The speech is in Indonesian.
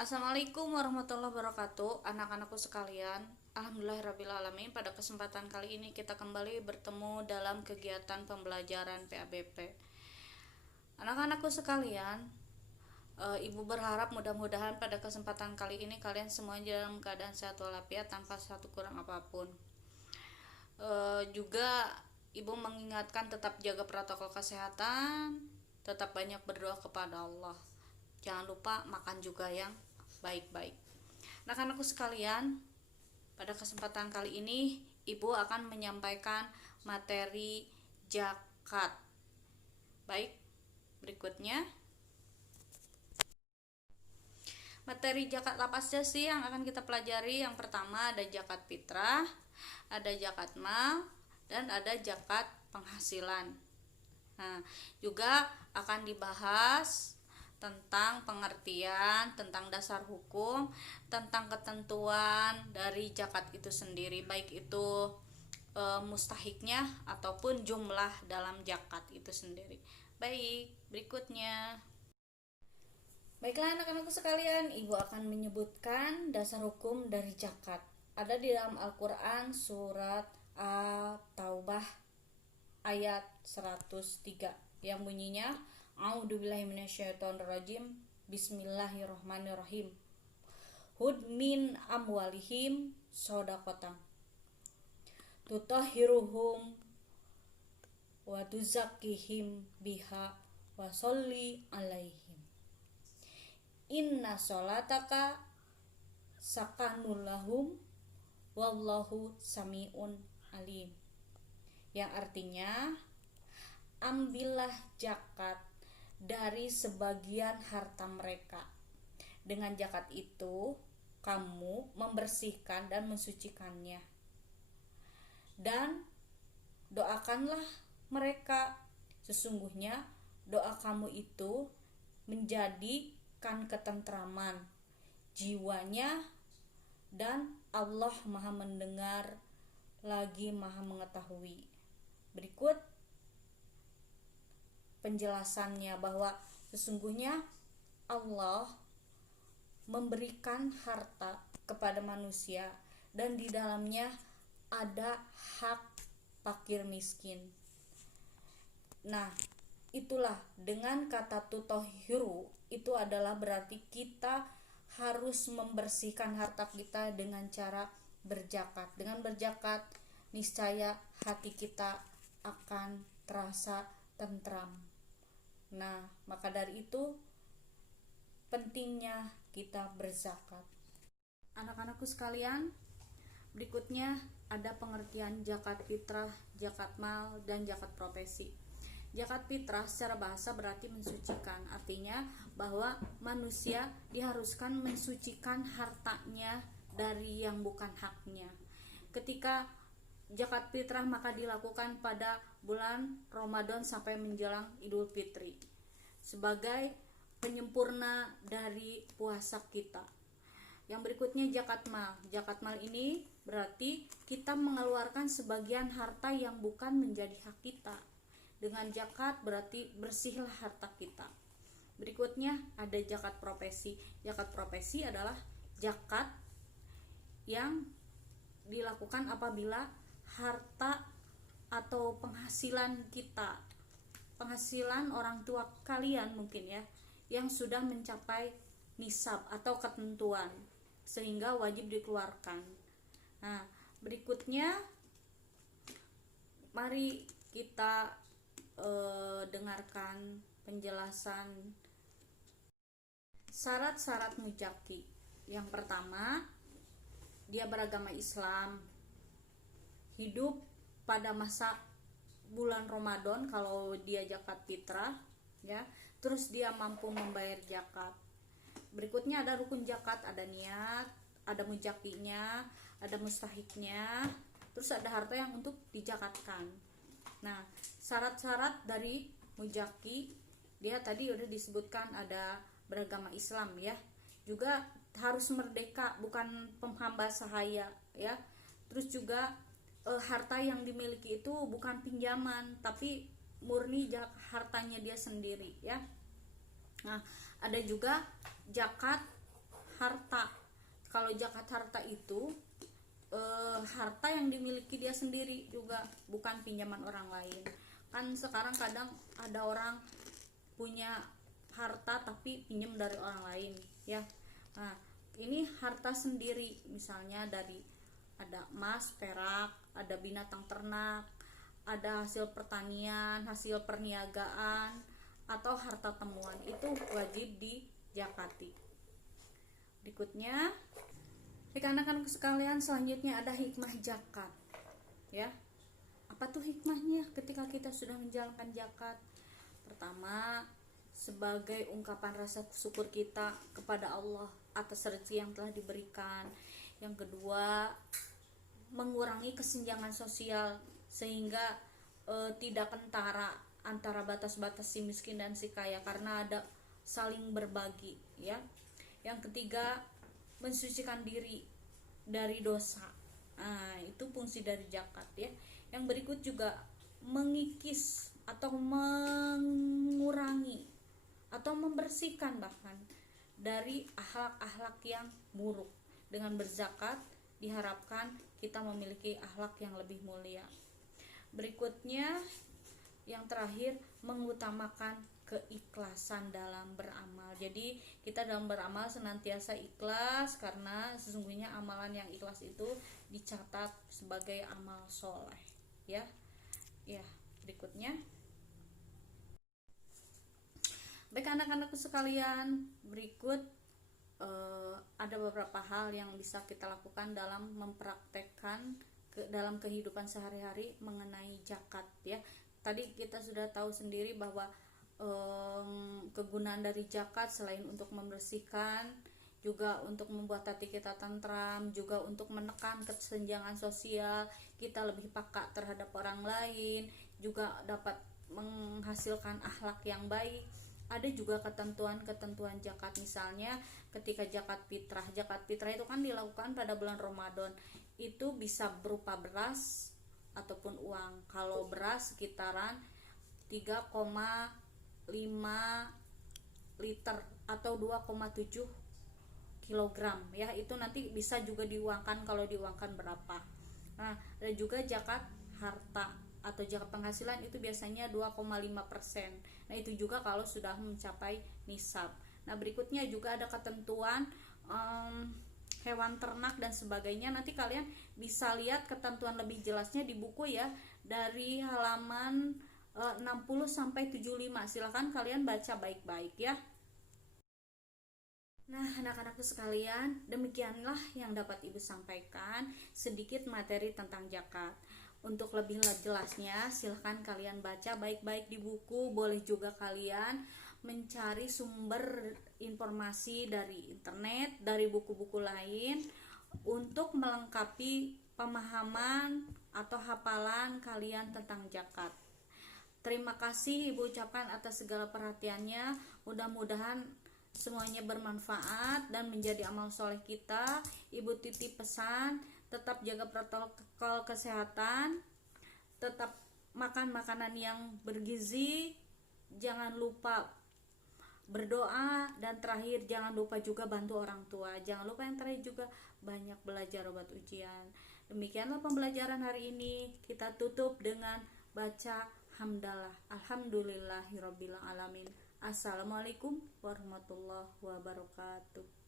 Assalamualaikum warahmatullahi wabarakatuh, anak-anakku sekalian. Alhamdulillahirrabbilalamin. Pada kesempatan kali ini kita kembali bertemu dalam kegiatan pembelajaran PABP. Anak-anakku sekalian, ibu berharap mudah-mudahan pada kesempatan kali ini kalian semuanya dalam keadaan sehat walafiat tanpa satu kurang apapun. Juga ibu mengingatkan tetap jaga protokol kesehatan, tetap banyak berdoa kepada Allah. Jangan lupa makan juga yang baik-baik. Anak-anakku sekalian, pada kesempatan kali ini ibu akan menyampaikan materi zakat. Baik, berikutnya materi zakat apa saja sih yang akan kita pelajari? Yang pertama ada zakat fitrah, ada zakat mal, dan ada zakat penghasilan. Nah, juga akan dibahas tentang pengertian, tentang dasar hukum, tentang ketentuan dari zakat itu sendiri, baik itu mustahiknya ataupun jumlah dalam zakat itu sendiri. Baik, berikutnya. Baiklah anak-anakku sekalian, ibu akan menyebutkan dasar hukum dari zakat. Ada di dalam Al-Quran surat At-Taubah ayat 103 yang bunyinya A'udzubillahi minasyaitonirrajim. Bismillahirrahmanirrahim. Hud min amwalihim shadaqatan tutahhiruhum wa tuzakkihim biha wa sholli alaihim. Inna sholataka sakanul lahum wallahu samiun alim. Yang artinya, ambillah zakat dari sebagian harta mereka. Dengan zakat itu kamu membersihkan dan mensucikannya, dan doakanlah mereka. Sesungguhnya doa kamu itu menjadikan ketentraman jiwanya, dan Allah Maha mendengar lagi Maha mengetahui. Berikut penjelasannya bahwa sesungguhnya Allah memberikan harta kepada manusia dan di dalamnya ada hak fakir miskin. Nah, itulah dengan kata tutohiru itu adalah berarti kita harus membersihkan harta kita dengan cara berzakat. Dengan berzakat niscaya hati kita akan terasa tentram. Nah, maka dari itu pentingnya kita berzakat. Anak-anakku sekalian, berikutnya ada pengertian zakat fitrah, zakat mal, dan zakat profesi. Zakat fitrah secara bahasa berarti mensucikan. Artinya bahwa manusia diharuskan mensucikan hartanya dari yang bukan haknya. Ketika zakat fitrah maka dilakukan pada bulan Ramadan sampai menjelang Idul Fitri sebagai penyempurna dari puasa kita. Yang berikutnya zakat mal. Zakat mal ini berarti kita mengeluarkan sebagian harta yang bukan menjadi hak kita. Dengan zakat berarti bersihlah harta kita. Berikutnya ada zakat profesi. Zakat profesi adalah zakat yang dilakukan apabila harta atau penghasilan kita, penghasilan orang tua kalian mungkin ya, yang sudah mencapai nisab atau ketentuan sehingga wajib dikeluarkan. Nah, berikutnya mari kita dengarkan penjelasan syarat-syarat muzaki. Yang pertama, dia beragama Islam, hidup pada masa bulan Ramadan kalau dia zakat fitrah ya, terus dia mampu membayar zakat. Berikutnya ada rukun zakat, ada niat, ada mujakinya, ada mustahiknya, terus ada harta yang untuk dizakatkan. Nah, syarat-syarat dari mujaki dia tadi udah disebutkan, ada beragama Islam ya, juga harus merdeka, bukan penghamba sahaya ya. Terus juga harta yang dimiliki itu bukan pinjaman tapi murni hartanya dia sendiri ya. Nah, ada juga zakat harta. Kalau zakat harta itu harta yang dimiliki dia sendiri juga, bukan pinjaman orang lain. Kan sekarang kadang ada orang punya harta tapi pinjam dari orang lain ya. Nah, ini harta sendiri, misalnya dari ada emas, perak, ada binatang ternak, ada hasil pertanian, hasil perniagaan, atau harta temuan, itu wajib dijakati. Berikutnya, rekan-rekan sekalian, selanjutnya ada hikmah zakat ya. Apa tuh hikmahnya ketika kita sudah menjalankan zakat? Pertama, sebagai ungkapan rasa syukur kita kepada Allah atas rezeki yang telah diberikan. Yang kedua, mengurangi kesenjangan sosial sehingga tidak kentara antara batas-batas si miskin dan si kaya, karena ada saling berbagi ya. Yang ketiga, mensucikan diri dari dosa. Nah, itu fungsi dari zakat ya. Yang berikut juga mengikis atau mengurangi atau membersihkan bahkan dari akhlak-akhlak yang buruk. Dengan berzakat diharapkan kita memiliki akhlak yang lebih mulia. Berikutnya, yang terakhir, mengutamakan keikhlasan dalam beramal. Jadi kita dalam beramal senantiasa ikhlas, karena sesungguhnya amalan yang ikhlas itu dicatat sebagai amal soleh ya. Berikutnya, baik anak-anakku sekalian, berikut ada beberapa hal yang bisa kita lakukan dalam mempraktekkan dalam kehidupan sehari-hari mengenai zakat ya. Tadi kita sudah tahu sendiri bahwa kegunaan dari zakat selain untuk membersihkan, juga untuk membuat hati kita tentram, juga untuk menekan kesenjangan sosial, kita lebih peka terhadap orang lain, juga dapat menghasilkan akhlak yang baik. Ada juga ketentuan-ketentuan zakat, misalnya ketika zakat fitrah. Zakat fitrah itu kan dilakukan pada bulan Ramadan. Itu bisa berupa beras ataupun uang. Kalau beras sekitaran 3,5 liter atau 2,7 kilogram ya. Itu nanti bisa juga diuangkan kalau diuangkan berapa. Nah, ada juga zakat harta atau zakat penghasilan, itu biasanya 2,5%. Nah, itu juga kalau sudah mencapai nisab. Nah, berikutnya juga ada ketentuan hewan ternak dan sebagainya. Nanti kalian bisa lihat ketentuan lebih jelasnya di buku ya, dari halaman 60 sampai 75. Silakan kalian baca baik-baik ya. Nah, anak-anakku sekalian, demikianlah yang dapat Ibu sampaikan sedikit materi tentang zakat. Untuk lebih jelasnya, silahkan kalian baca baik-baik di buku. Boleh juga kalian mencari sumber informasi dari internet, dari buku-buku lain, untuk melengkapi pemahaman atau hafalan kalian tentang zakat. Terima kasih Ibu ucapkan atas segala perhatiannya. Mudah-mudahan semuanya bermanfaat dan menjadi amal soleh kita. Ibu titip pesan, tetap jaga protokol kesehatan, tetap makan makanan yang bergizi, jangan lupa berdoa, dan terakhir jangan lupa juga bantu orang tua. Jangan lupa yang terakhir juga banyak belajar obat ujian. Demikianlah pembelajaran hari ini. Kita tutup dengan baca hamdalah. Alhamdulillahirabbil alamin. Assalamualaikum warahmatullahi wabarakatuh.